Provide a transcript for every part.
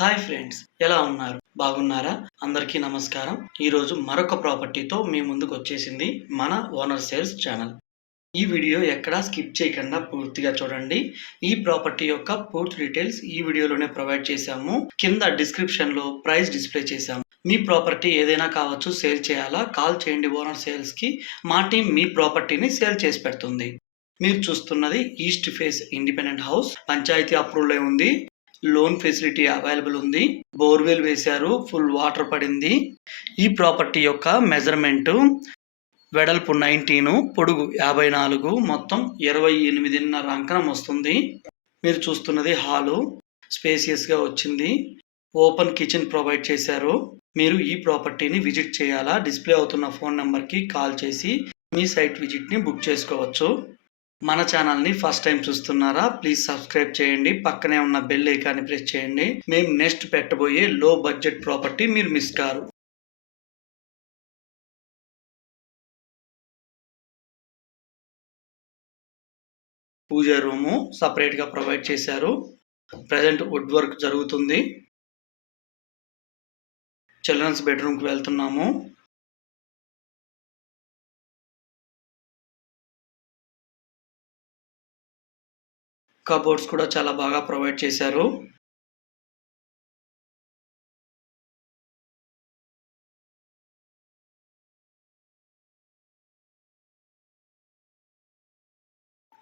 Hi friends, ఎలా ఉన్నారు? బాగున్నారా? అందరికీ నమస్కారం. ఈరోజు మరొక ప్రాపర్టీతో మీ ముందుకు వచ్చేసింది మన ఓనర్ సేల్స్ ఛానల్. ఈ వీడియో ఎక్కడా స్కిప్ చేయకుండా పూర్తిగా చూడండి. ఈ ప్రాపర్టీ యొక్క పూర్తి డీటెయిల్స్ ఈ వీడియోలోనే ప్రొవైడ్ చేశాము. కింద డిస్క్రిప్షన్లో ప్రైస్ డిస్ప్లే చేశాము. మీ ప్రాపర్టీ ఏదైనా కావచ్చు, సేల్ చేయాలా? కాల్ చేయండి ఓనర్ సేల్స్కి. మా టీం మీ ప్రాపర్టీని సేల్ చేసి పెడుతుంది. మీరు చూస్తున్నది east face independent house. Panchayat approval అయి ఉంది. లోన్ ఫెసిలిటీ అవైలబుల్ ఉంది. బోర్వెల్ వేశారు, ఫుల్ వాటర్ పడింది. ఈ ప్రాపర్టీ యొక్క మెజర్మెంట్ వెడల్పు 19, పొడుగు 54, మొత్తం 28.5 అంకణం వస్తుంది. మీరు చూస్తున్నది హాలు, స్పేసియస్గా వచ్చింది. ఓపెన్ కిచెన్ ప్రొవైడ్ చేశారు. మీరు ఈ ప్రాపర్టీని విజిట్ చేయాలా? డిస్ప్లే అవుతున్న ఫోన్ నెంబర్కి కాల్ చేసి మీ సైట్ విజిట్ని బుక్ చేసుకోవచ్చు. మన ఛానల్ని ఫస్ట్ టైం చూస్తున్నారా? ప్లీజ్ సబ్స్క్రైబ్ చేయండి. పక్కనే ఉన్న బెల్ ఐకాన్ని ప్రెస్ చేయండి. మేము నెక్స్ట్ పెట్టబోయే లో బడ్జెట్ ప్రాపర్టీ మీరు మిస్ కారు. పూజా రూము సపరేట్గా ప్రొవైడ్ చేశారు. ప్రజెంట్ వుడ్ వర్క్ జరుగుతుంది. చిల్డ్రన్స్ బెడ్రూమ్కి వెళ్తున్నాము. కబోర్డ్స్ కూడా చాలా బాగా ప్రొవైడ్ చేశారు.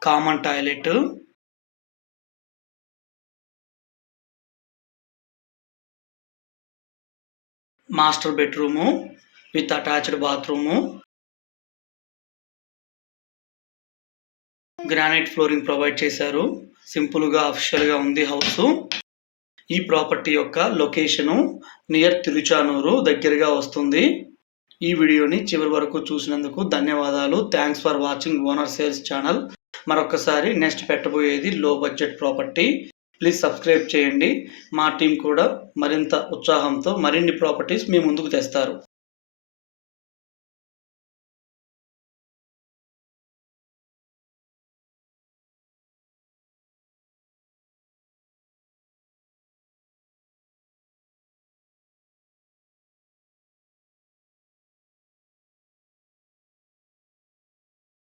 Common toilet, master bedroom with attached bathroom, granite flooring provide చేశారు. సింపుల్గా అఫిషియల్గా ఉంది హౌస్. ఈ ప్రాపర్టీ యొక్క లొకేషను నియర్ తిరుచానూరు దగ్గరగా వస్తుంది. ఈ వీడియోని చివరి వరకు చూసినందుకు ధన్యవాదాలు. Thanks for watching owner sales channel. మరొకసారి నెక్స్ట్ పెట్టబోయేది లో బడ్జెట్ ప్రాపర్టీ. ప్లీజ్ సబ్స్క్రైబ్ చేయండి. మా టీం కూడా మరింత ఉత్సాహంతో మరిన్ని ప్రాపర్టీస్ మీ ముందుకు తెస్తారు.